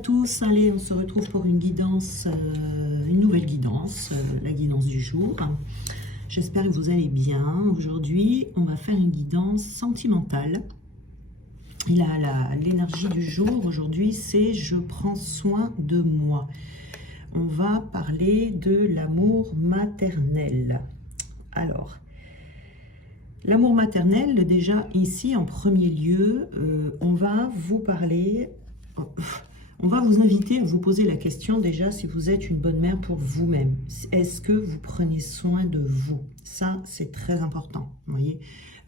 tous, allez, on se retrouve pour une guidance, une nouvelle guidance, la guidance du jour. J'espère que vous allez bien. Aujourd'hui, on va faire une guidance sentimentale. Et l'énergie du jour aujourd'hui, c'est « je prends soin de moi ». On va parler de l'amour maternel. Alors, l'amour maternel, déjà ici, en premier lieu, on va vous parler... On va vous inviter à vous poser la question déjà si vous êtes une bonne mère pour vous-même. Est-ce que vous prenez soin de vous? Ça, c'est très important, vous voyez,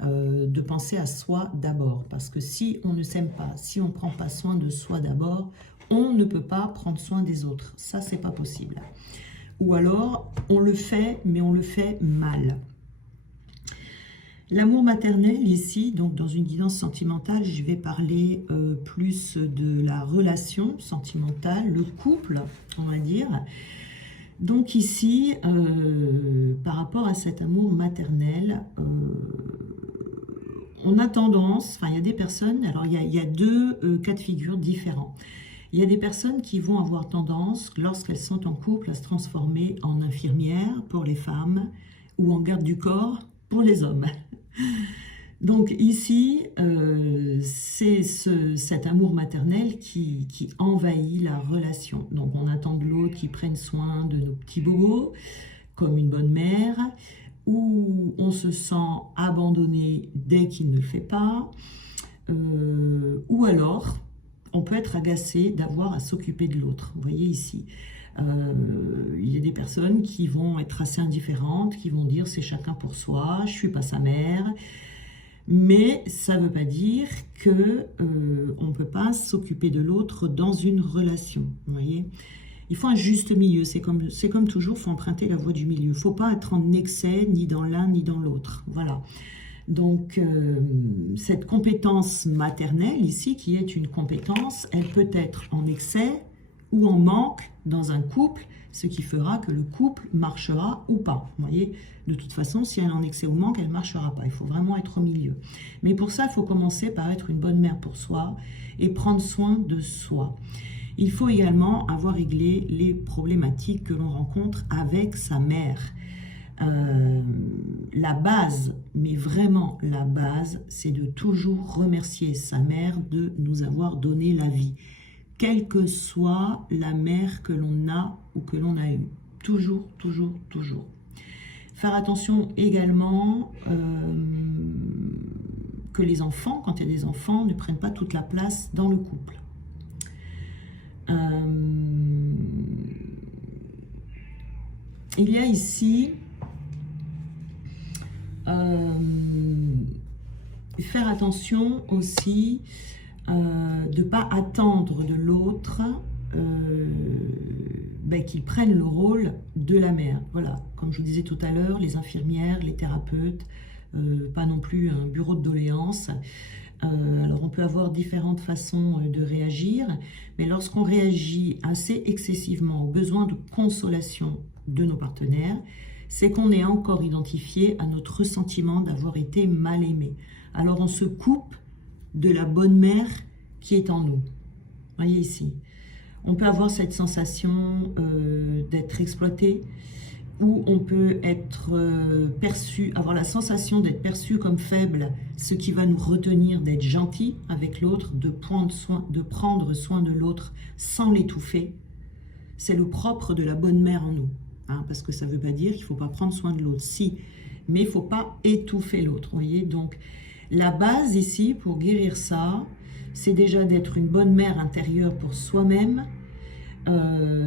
de penser à soi d'abord. Parce que si on ne s'aime pas, si on ne prend pas soin de soi d'abord, on ne peut pas prendre soin des autres. Ça, c'est pas possible. Ou alors, on le fait, mais on le fait mal. L'amour maternel ici, donc dans une guidance sentimentale, je vais parler plus de la relation sentimentale, le couple, on va dire. Donc ici, par rapport à cet amour maternel, on a tendance, enfin il y a des personnes, alors il y a deux cas de figure différents. Il y a des personnes qui vont avoir tendance, lorsqu'elles sont en couple, à se transformer en infirmière pour les femmes ou en garde du corps pour les hommes. Donc ici, c'est cet amour maternel qui envahit la relation. Donc on attend de l'autre qu'il prenne soin de nos petits bobos, comme une bonne mère, ou on se sent abandonné dès qu'il ne le fait pas, ou alors on peut être agacé d'avoir à s'occuper de l'autre. Vous voyez ici. Il y a des personnes qui vont être assez indifférentes, qui vont dire c'est chacun pour soi, je ne suis pas sa mère, mais ça ne veut pas dire que on ne peut pas s'occuper de l'autre dans une relation, vous voyez. Il faut un juste milieu, c'est comme toujours, il faut emprunter la voie du milieu, il ne faut pas être en excès ni dans l'un ni dans l'autre, voilà. Donc, cette compétence maternelle ici, qui est une compétence, elle peut être en excès ou en manque dans un couple, ce qui fera que le couple marchera ou pas. Vous voyez, de toute façon, si elle est en excès ou manque, elle ne marchera pas. Il faut vraiment être au milieu. Mais pour ça, il faut commencer par être une bonne mère pour soi et prendre soin de soi. Il faut également avoir réglé les problématiques que l'on rencontre avec sa mère. La base, mais vraiment la base, c'est de toujours remercier sa mère de nous avoir donné la vie. Quelle que soit la mère que l'on a ou que l'on a eue. Toujours, toujours, toujours. Faire attention également que les enfants, quand il y a des enfants, ne prennent pas toute la place dans le couple. Il y a ici faire attention aussi de ne pas attendre de l'autre qu'il prenne le rôle de la mère. Voilà, comme je vous disais tout à l'heure, les infirmières, les thérapeutes, pas non plus un bureau de doléances. Alors on peut avoir différentes façons de réagir, mais lorsqu'on réagit assez excessivement aux besoins de consolation de nos partenaires, c'est qu'on est encore identifié à notre ressentiment d'avoir été mal aimé. Alors on se coupe de la bonne mère qui est en nous. Voyez ici. On peut avoir cette sensation d'être exploité, ou on peut être perçu, avoir la sensation d'être perçu comme faible, ce qui va nous retenir d'être gentil avec l'autre, de prendre soin de l'autre sans l'étouffer. C'est le propre de la bonne mère en nous. Hein, parce que ça ne veut pas dire qu'il ne faut pas prendre soin de l'autre. Si, mais il ne faut pas étouffer l'autre. Voyez, donc la base ici, pour guérir ça, c'est déjà d'être une bonne mère intérieure pour soi-même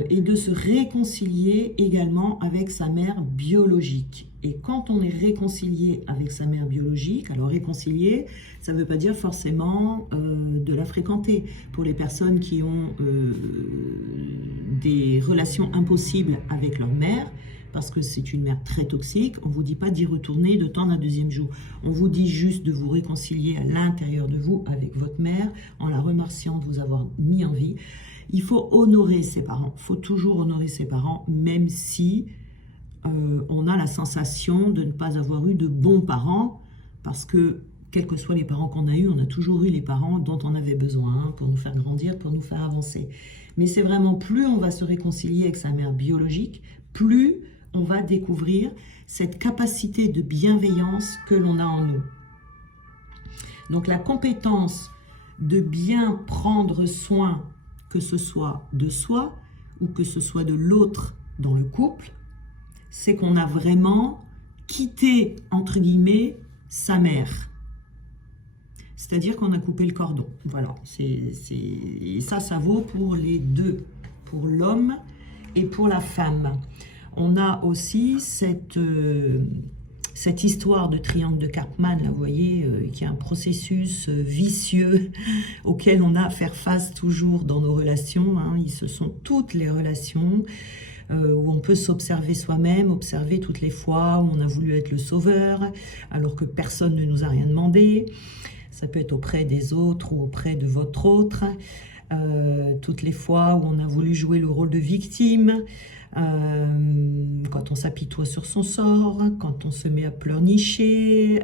et de se réconcilier également avec sa mère biologique. Et quand on est réconcilié avec sa mère biologique, alors réconcilier, ça ne veut pas dire forcément de la fréquenter. Pour les personnes qui ont des relations impossibles avec leur mère, parce que c'est une mère très toxique, on ne vous dit pas d'y retourner de temps d'un deuxième jour. On vous dit juste de vous réconcilier à l'intérieur de vous avec votre mère, en la remerciant de vous avoir mis en vie. Il faut honorer ses parents, il faut toujours honorer ses parents, même si on a la sensation de ne pas avoir eu de bons parents, parce que quels que soient les parents qu'on a eus, on a toujours eu les parents dont on avait besoin hein, pour nous faire grandir, pour nous faire avancer. Mais c'est vraiment plus on va se réconcilier avec sa mère biologique, plus on va découvrir cette capacité de bienveillance que l'on a en nous. Donc la compétence de bien prendre soin, que ce soit de soi ou que ce soit de l'autre dans le couple, c'est qu'on a vraiment quitté, entre guillemets, sa mère. C'est-à-dire qu'on a coupé le cordon. Voilà. Et ça vaut pour les deux, pour l'homme et pour la femme. On a aussi cette histoire de triangle de Karpman, là, vous voyez, qui est un processus vicieux auquel on a à faire face toujours dans nos relations. Hein. Ce sont toutes les relations où on peut s'observer soi-même, observer toutes les fois où on a voulu être le sauveur, alors que personne ne nous a rien demandé. Ça peut être auprès des autres ou auprès de votre autre. Toutes les fois où on a voulu jouer le rôle de victime, quand on s'apitoie sur son sort, quand on se met à pleurnicher,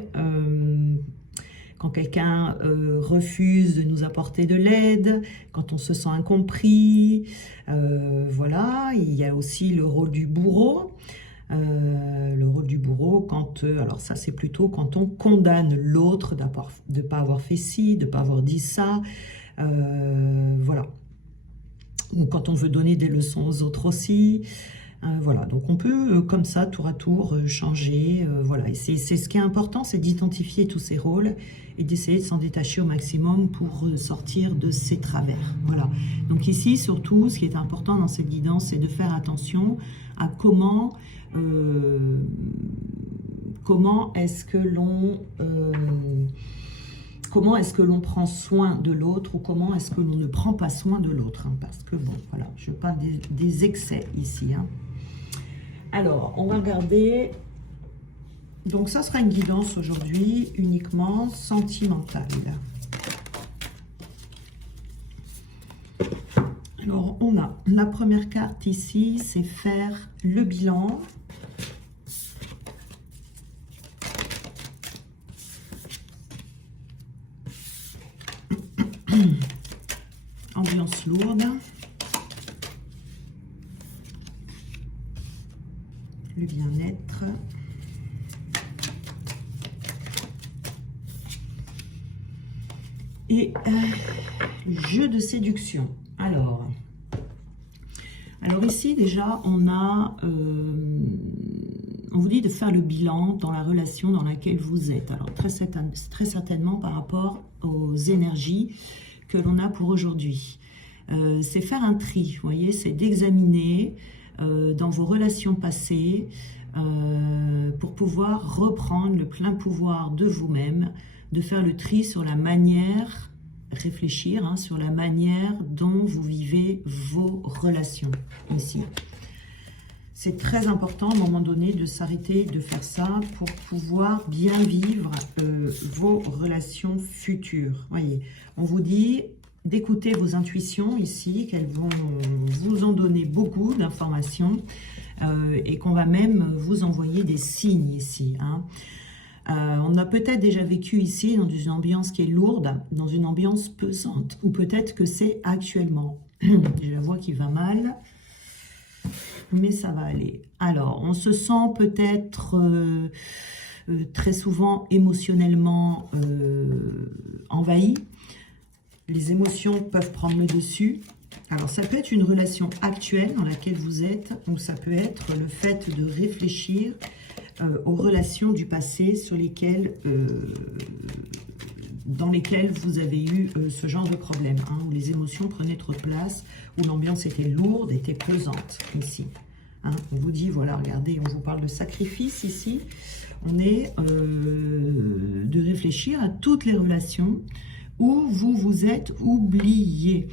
quand quelqu'un refuse de nous apporter de l'aide, quand on se sent incompris. Voilà, il y a aussi le rôle du bourreau. Le rôle du bourreau, quand, alors ça c'est plutôt quand on condamne l'autre de ne pas avoir fait ci, de ne pas avoir dit ça, voilà. Ou quand on veut donner des leçons aux autres aussi, voilà. Donc on peut comme ça, tour à tour, changer, voilà. Et c'est ce qui est important, c'est d'identifier tous ces rôles et d'essayer de s'en détacher au maximum pour sortir de ces travers, voilà. Donc ici, surtout, ce qui est important dans cette guidance, c'est de faire attention à comment est-ce que l'on prend soin de l'autre ou comment est-ce que l'on ne prend pas soin de l'autre hein, parce que bon, voilà, je parle des excès ici. Hein. Alors, on va regarder. Donc, ça sera une guidance aujourd'hui uniquement sentimentale. Alors, on a la première carte ici, c'est faire le bilan. Ambiance lourde. Le bien-être. Et jeu de séduction. Alors ici déjà on a, on vous dit de faire le bilan dans la relation dans laquelle vous êtes. Alors très certainement par rapport aux énergies que l'on a pour aujourd'hui. C'est faire un tri, vous voyez, c'est d'examiner dans vos relations passées pour pouvoir reprendre le plein pouvoir de vous-même, de faire le tri sur la manière, réfléchir hein, sur la manière dont vous vivez vos relations ici. C'est très important à un moment donné de s'arrêter de faire ça pour pouvoir bien vivre vos relations futures. Voyez, on vous dit d'écouter vos intuitions ici, qu'elles vont vous en donner beaucoup d'informations et qu'on va même vous envoyer des signes ici. Hein. On a peut-être déjà vécu ici dans une ambiance qui est lourde, dans une ambiance pesante, ou peut-être que c'est actuellement. J'ai la voix qui va mal, mais ça va aller. Alors, on se sent peut-être très souvent émotionnellement envahi. Les émotions peuvent prendre le dessus. Alors, ça peut être une relation actuelle dans laquelle vous êtes, ou ça peut être le fait de réfléchir aux relations du passé sur lesquelles, dans lesquelles vous avez eu ce genre de problème, hein, où les émotions prenaient trop de place, où l'ambiance était lourde, était pesante, ici. Hein, on vous dit, voilà, regardez, on vous parle de sacrifice ici. On est de réfléchir à toutes les relations où vous vous êtes oublié,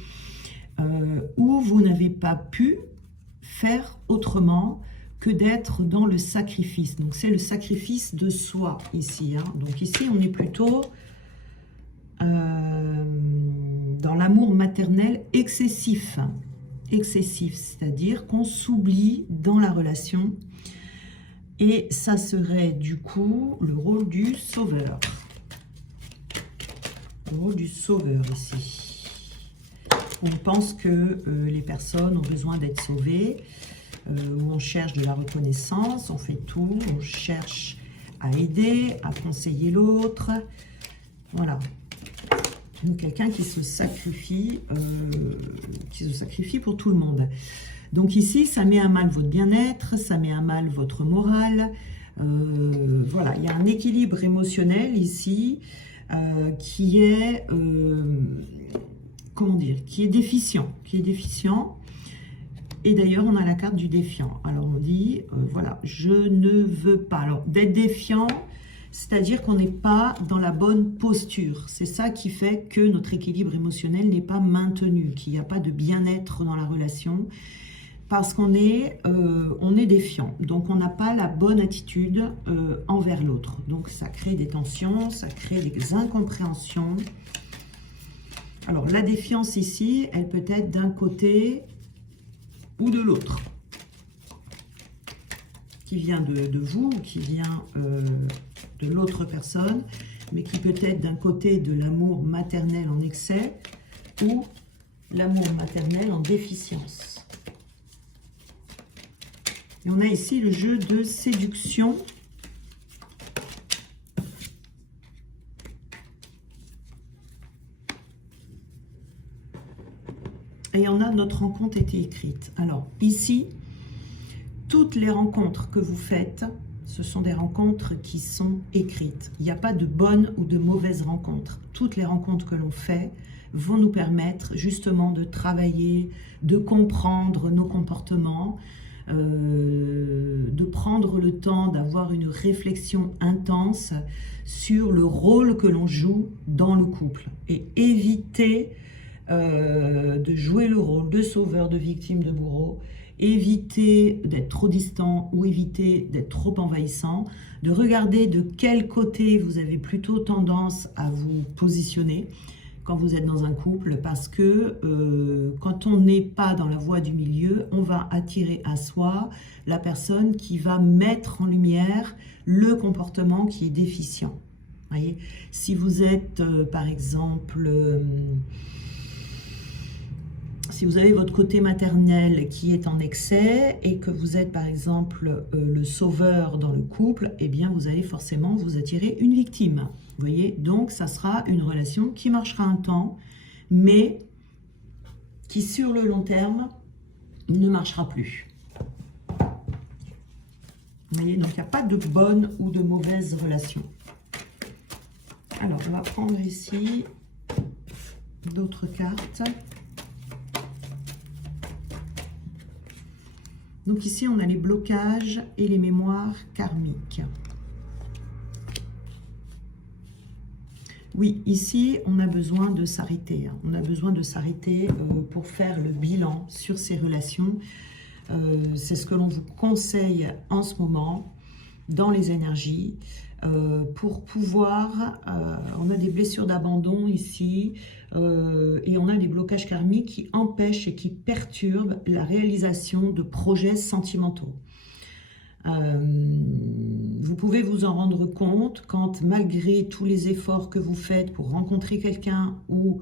où vous n'avez pas pu faire autrement que d'être dans le sacrifice. Donc, c'est le sacrifice de soi ici. Hein. Donc, ici, on est plutôt dans l'amour maternel excessif. Excessif, c'est-à-dire qu'on s'oublie dans la relation. Et ça serait, du coup, le rôle du sauveur. Le rôle du sauveur ici. On pense que les personnes ont besoin d'être sauvées, où on cherche de la reconnaissance, on fait tout, on cherche à aider, à conseiller l'autre. Voilà. Donc quelqu'un qui se sacrifie pour tout le monde. Donc ici, ça met à mal votre bien-être, ça met à mal votre morale. Voilà, il y a un équilibre émotionnel ici qui est, comment dire, qui est déficient, Et d'ailleurs, on a la carte du défiant. Alors on dit, voilà, je ne veux pas. Alors d'être défiant, c'est-à-dire qu'on n'est pas dans la bonne posture. C'est ça qui fait que notre équilibre émotionnel n'est pas maintenu, qu'il n'y a pas de bien-être dans la relation, parce qu'on est, défiant. Donc on n'a pas la bonne attitude envers l'autre. Donc ça crée des tensions, ça crée des incompréhensions. Alors la défiance ici, elle peut être d'un côté ou de l'autre, qui vient de vous, qui vient de l'autre personne, mais qui peut être d'un côté de l'amour maternel en excès ou l'amour maternel en déficience. Et on a ici le jeu de séduction. Et on a notre rencontre été écrite. Alors ici, toutes les rencontres que vous faites, ce sont des rencontres qui sont écrites. Il n'y a pas de bonnes ou de mauvaises rencontres. Toutes les rencontres que l'on fait vont nous permettre justement de travailler, de comprendre nos comportements, de prendre le temps d'avoir une réflexion intense sur le rôle que l'on joue dans le couple et éviter de jouer le rôle de sauveur, de victime, de bourreau, éviter d'être trop distant ou éviter d'être trop envahissant, de regarder de quel côté vous avez plutôt tendance à vous positionner quand vous êtes dans un couple, parce que quand on n'est pas dans la voie du milieu, on va attirer à soi la personne qui va mettre en lumière le comportement qui est déficient. Voyez, si vous êtes par exemple... si vous avez votre côté maternel qui est en excès et que vous êtes par exemple le sauveur dans le couple, eh bien vous allez forcément vous attirer une victime. Vous voyez, donc ça sera une relation qui marchera un temps, mais qui sur le long terme ne marchera plus. Vous voyez, donc il n'y a pas de bonne ou de mauvaise relation. Alors on va prendre ici d'autres cartes. Donc ici, on a les blocages et les mémoires karmiques. Oui, ici, on a besoin de s'arrêter. On a besoin de s'arrêter pour faire le bilan sur ces relations. C'est ce que l'on vous conseille en ce moment dans les énergies. Pour pouvoir, on a des blessures d'abandon ici et on a des blocages karmiques qui empêchent et qui perturbent la réalisation de projets sentimentaux. Vous pouvez vous en rendre compte quand, malgré tous les efforts que vous faites pour rencontrer quelqu'un, ou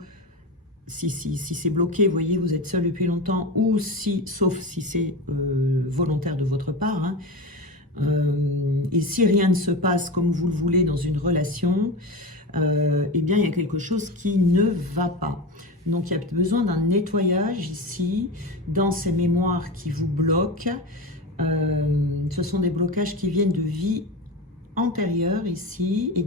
si c'est bloqué, vous voyez, vous êtes seul depuis longtemps, ou sauf si c'est volontaire de votre part, hein, et si rien ne se passe comme vous le voulez dans une relation, eh bien il y a quelque chose qui ne va pas. Donc il y a besoin d'un nettoyage ici, dans ces mémoires qui vous bloquent. Ce sont des blocages qui viennent de vie antérieure ici, et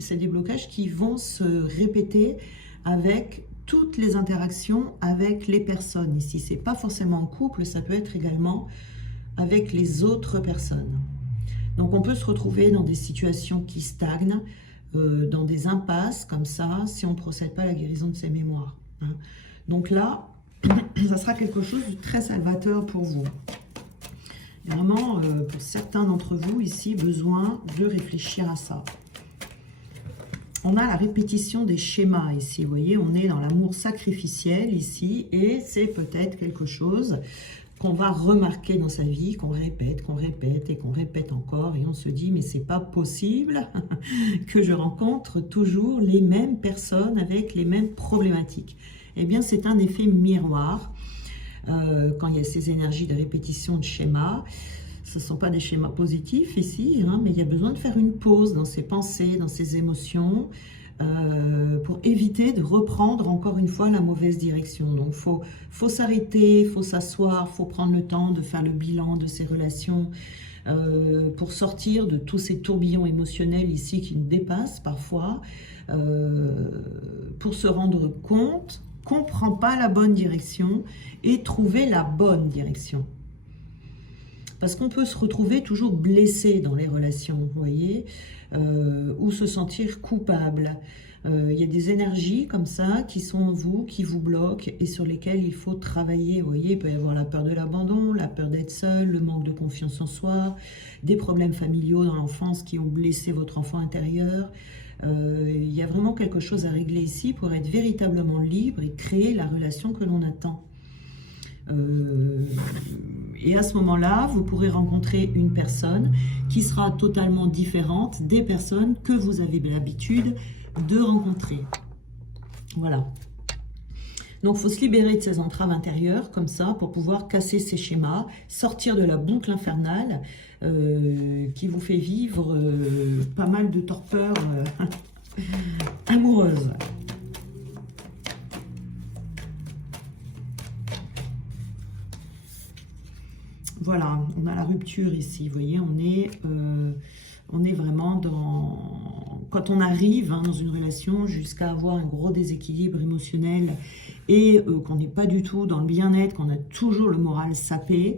c'est des blocages qui vont se répéter avec toutes les interactions avec les personnes. Ici, c'est pas forcément en couple, ça peut être également avec les autres personnes. Donc on peut se retrouver dans des situations qui stagnent, dans des impasses comme ça, si on ne procède pas à la guérison de ces mémoires, hein. Donc là, ça sera quelque chose de très salvateur pour vous. Vraiment, pour certains d'entre vous ici, besoin de réfléchir à ça. On a la répétition des schémas ici, vous voyez, on est dans l'amour sacrificiel ici, et c'est peut-être quelque chose qu'on va remarquer dans sa vie, qu'on répète et qu'on répète encore, et on se dit mais c'est pas possible que je rencontre toujours les mêmes personnes avec les mêmes problématiques. Eh bien c'est un effet miroir. Quand il y a ces énergies de répétition de schémas, ce ne sont pas des schémas positifs ici, hein, mais il y a besoin de faire une pause dans ses pensées, dans ses émotions, pour éviter de reprendre encore une fois la mauvaise direction. Donc faut s'arrêter, il faut s'asseoir, il faut prendre le temps de faire le bilan de ses relations, pour sortir de tous ces tourbillons émotionnels ici qui nous dépassent parfois, pour se rendre compte qu'on ne prend pas la bonne direction et trouver la bonne direction. Parce qu'on peut se retrouver toujours blessé dans les relations, vous voyez, ou se sentir coupable. Il y a des énergies comme ça qui sont en vous, qui vous bloquent et sur lesquelles il faut travailler. Vous voyez, il peut y avoir la peur de l'abandon, la peur d'être seul, le manque de confiance en soi, des problèmes familiaux dans l'enfance qui ont blessé votre enfant intérieur. Il y a vraiment quelque chose à régler ici pour être véritablement libre et créer la relation que l'on attend. Et à ce moment-là, vous pourrez rencontrer une personne qui sera totalement différente des personnes que vous avez l'habitude de rencontrer. Voilà. Donc, il faut se libérer de ces entraves intérieures, comme ça, pour pouvoir casser ces schémas, sortir de la boucle infernale qui vous fait vivre pas mal de torpeurs amoureuses. Voilà, on a la rupture ici, vous voyez, on est vraiment dans... Quand on arrive dans une relation jusqu'à avoir un gros déséquilibre émotionnel et qu'on n'est pas du tout dans le bien-être, qu'on a toujours le moral sapé,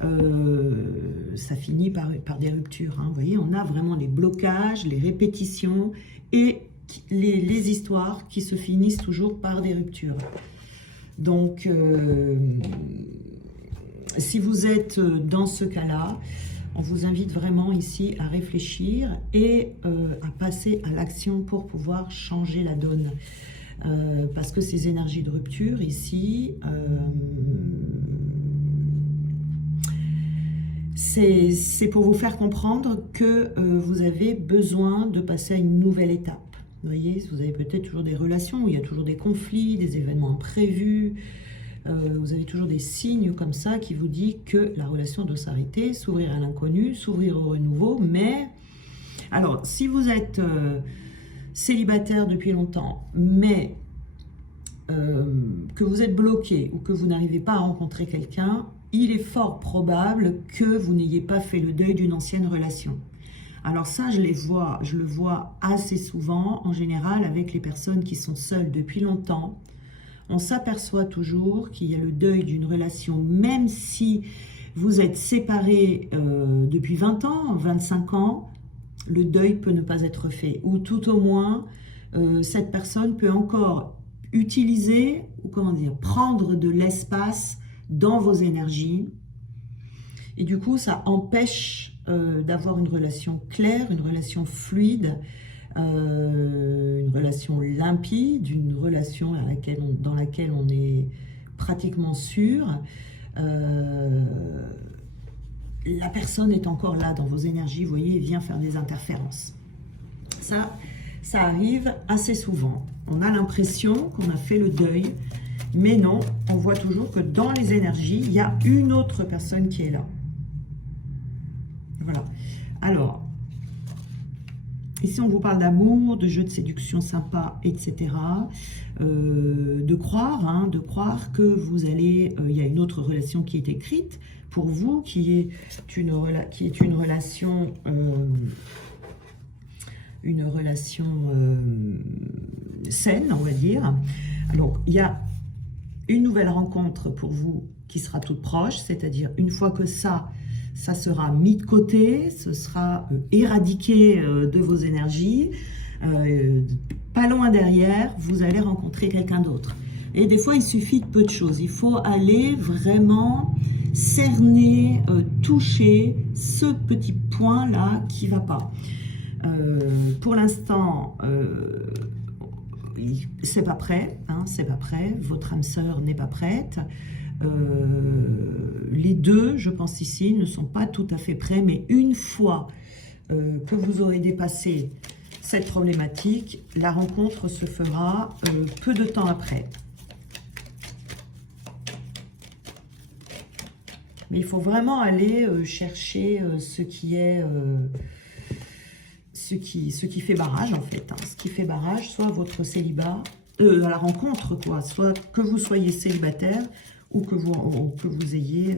ça finit par des ruptures. Hein. Vous voyez, on a vraiment les blocages, les répétitions et les histoires qui se finissent toujours par des ruptures. Donc... si vous êtes dans ce cas-là, on vous invite vraiment ici à réfléchir et à passer à l'action pour pouvoir changer la donne. Parce que ces énergies de rupture ici, c'est pour vous faire comprendre que vous avez besoin de passer à une nouvelle étape. Vous voyez, vous avez peut-être toujours des relations où il y a toujours des conflits, des événements imprévus. Vous avez toujours des signes comme ça qui vous disent que la relation doit s'arrêter, s'ouvrir à l'inconnu, s'ouvrir au renouveau. Mais, alors, si vous êtes célibataire depuis longtemps, mais que vous êtes bloqué ou que vous n'arrivez pas à rencontrer quelqu'un, il est fort probable que vous n'ayez pas fait le deuil d'une ancienne relation. Alors ça, je le vois assez souvent, en général, avec les personnes qui sont seules depuis longtemps. On s'aperçoit toujours qu'il y a le deuil d'une relation, même si vous êtes séparés depuis 20 ans, 25 ans, le deuil peut ne pas être fait. Ou tout au moins, cette personne peut encore utiliser, ou comment dire, prendre de l'espace dans vos énergies. Et du coup, ça empêche d'avoir une relation claire, une relation fluide, une relation limpide, une relation dans laquelle on est pratiquement sûr. La personne est encore là dans vos énergies, vous voyez, et vient faire des interférences. Ça arrive assez souvent. On a l'impression qu'on a fait le deuil, mais non, on voit toujours que dans les énergies, il y a une autre personne qui est là. Voilà. Alors, ici, on vous parle d'amour, de jeux de séduction sympa, etc. De croire que vous allez... il y a une autre relation qui est écrite pour vous, qui est une relation... saine, on va dire. Donc, il y a une nouvelle rencontre pour vous qui sera toute proche, c'est-à-dire une fois que ça sera mis de côté, ce sera éradiqué de vos énergies. Pas loin derrière, vous allez rencontrer quelqu'un d'autre. Et des fois, il suffit de peu de choses. Il faut aller vraiment cerner, toucher ce petit point-là qui ne va pas. Pour l'instant, c'est pas prêt, hein, c'est pas prêt. Votre âme sœur n'est pas prête. Les deux, je pense ici, ne sont pas tout à fait prêts, mais une fois que vous aurez dépassé cette problématique, la rencontre se fera peu de temps après. Mais il faut vraiment aller chercher ce qui est... ce qui fait barrage en fait, hein. Ce qui fait barrage, soit votre célibat, à la rencontre quoi, soit que vous soyez célibataire ou que vous ayez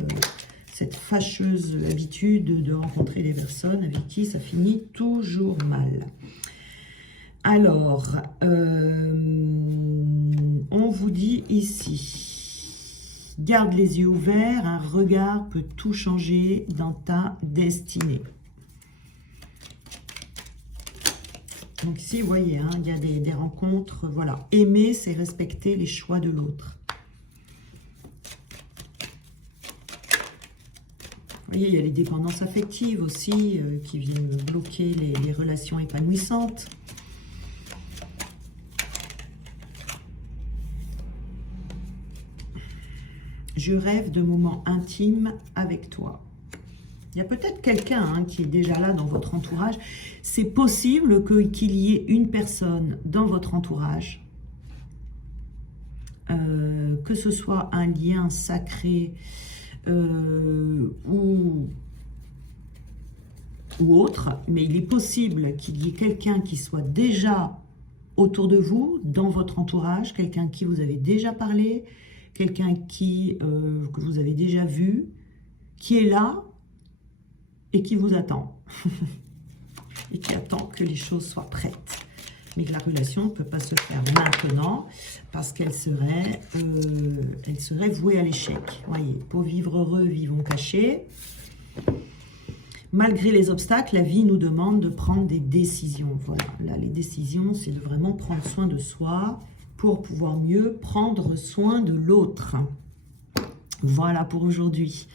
cette fâcheuse habitude de rencontrer des personnes avec qui ça finit toujours mal. Alors, on vous dit ici, garde les yeux ouverts, un regard peut tout changer dans ta destinée. Donc ici, vous voyez, hein, il y a des rencontres, voilà. Aimer, c'est respecter les choix de l'autre. Vous voyez, il y a les dépendances affectives aussi qui viennent bloquer les relations épanouissantes. Je rêve de moments intimes avec toi. Il y a peut-être quelqu'un qui est déjà là dans votre entourage. C'est possible qu'il y ait une personne dans votre entourage, que ce soit un lien sacré ou autre, mais il est possible qu'il y ait quelqu'un qui soit déjà autour de vous, dans votre entourage, quelqu'un qui vous avez déjà parlé, quelqu'un que vous avez déjà vu, qui est là, et qui vous attend. Et qui attend que les choses soient prêtes. Mais que la relation ne peut pas se faire maintenant parce qu'elle serait vouée à l'échec. Voyez, pour vivre heureux, vivons cachés. Malgré les obstacles, la vie nous demande de prendre des décisions. Voilà, là, les décisions, c'est de vraiment prendre soin de soi pour pouvoir mieux prendre soin de l'autre. Voilà pour aujourd'hui.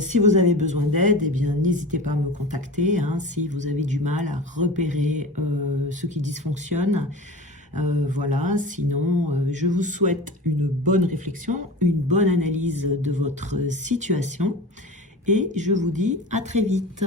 Si vous avez besoin d'aide, eh bien, n'hésitez pas à me contacter. Hein, si vous avez du mal à repérer ce qui dysfonctionne. Voilà, sinon, je vous souhaite une bonne réflexion, une bonne analyse de votre situation. Et je vous dis à très vite.